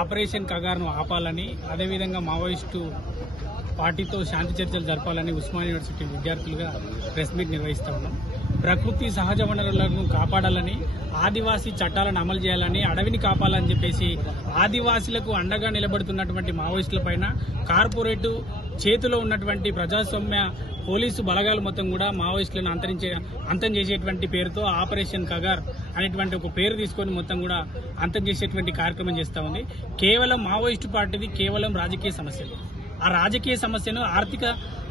Operation కగార్ను ఆపాలని, అదేవిధంగా Maoist పార్టీతో శాంతి చర్చలు జరపాలని ఉస్మానియా యూనివర్సిటీ విద్యార్థులుగా ప్రెస్ మీట్ నిర్వహిస్తా ఉన్నాం. ప్రకృతి సహజ వనరులను కాపాడాలని, ఆదివాసీ చట్టాలను అమలు చేయాలని, అడవిని కాపాడాలని చెప్పేసి ఆదివాసీలకు అండగా నిలబడుతున్నటువంటి మావోయిస్టుల పైన కార్పొరేటు చేతిలో ఉన్నటువంటి ప్రజాస్వామ్య పోలీసు బలగాలు మొత్తం కూడా మావోయిస్టులను అంతం చేసేటువంటి పేరుతో ఆపరేషన్ కగార్ అనేటువంటి ఒక పేరు తీసుకొని మొత్తం కూడా అంతం చేసేటువంటి కార్యక్రమం చేస్తా ఉంది. కేవలం మావోయిస్టు పార్టీది కేవలం రాజకీయ సమస్యలు. ఆ రాజకీయ సమస్యను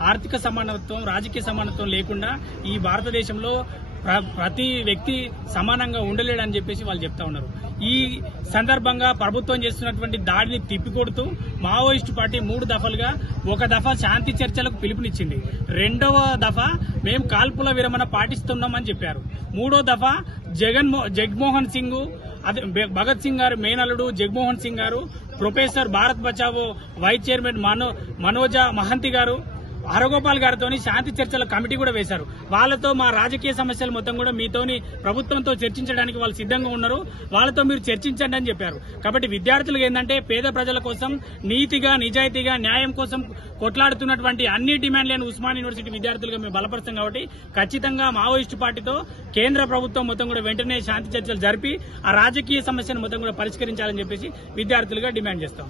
ఆర్థిక సమానత్వం, రాజకీయ సమానత్వం లేకుండా ఈ భారతదేశంలో ప్రతి వ్యక్తి సమానంగా ఉండలేడని చెప్పేసి వాళ్ళు చెప్తా ఉన్నారు. ఈ సందర్భంగా ప్రభుత్వం చేస్తున్నటువంటి దాడిని తిప్పికొడుతూ మావోయిస్టు పార్టీ 3 దఫలుగా, ఒక దఫా శాంతి చర్చలకు పిలుపునిచ్చింది, 2వ దఫా మేము కాల్పుల విరమణ పాటిస్తున్నామని చెప్పారు, 3వ దఫా జగన్మోహన్ సింగ్, భగత్ సింగ్ గారు మేనల్లుడు జగన్మోహన్ సింగ్ గారు, professor Bharat Bachao vice chairman Manoja Mahanti గారు, హరగోపాల్ గారితో శాంతి చర్చల కమిటీ కూడా వేశారు. వాళ్ళతో మా రాజకీయ సమస్యలు మొత్తం కూడా మీతోని ప్రభుత్వంతో చర్చించడానికి వాళ్ళు సిద్ధంగా ఉన్నారు, వాళ్ళతో మీరు చర్చించండి అని చెప్పారు. కాబట్టి విద్యార్థులకు ఏంటంటే పేద ప్రజల కోసం నీతిగా, నిజాయితీగా, న్యాయం కోసం కొట్లాడుతున్నటువంటి అన్ని డిమాండ్లను ఉస్మానియా యూనివర్సిటీ విద్యార్థులుగా మేము బలపరుస్తాం. కాబట్టి ఖచ్చితంగా మావోయిస్టు పార్టీతో కేంద్ర ప్రభుత్వం మొత్తం కూడా వెంటనే శాంతి చర్చలు జరిపి ఆ రాజకీయ సమస్యను మొత్తం కూడా పరిష్కరించాలని చెప్పేసి విద్యార్థులుగా డిమాండ్ చేస్తాం.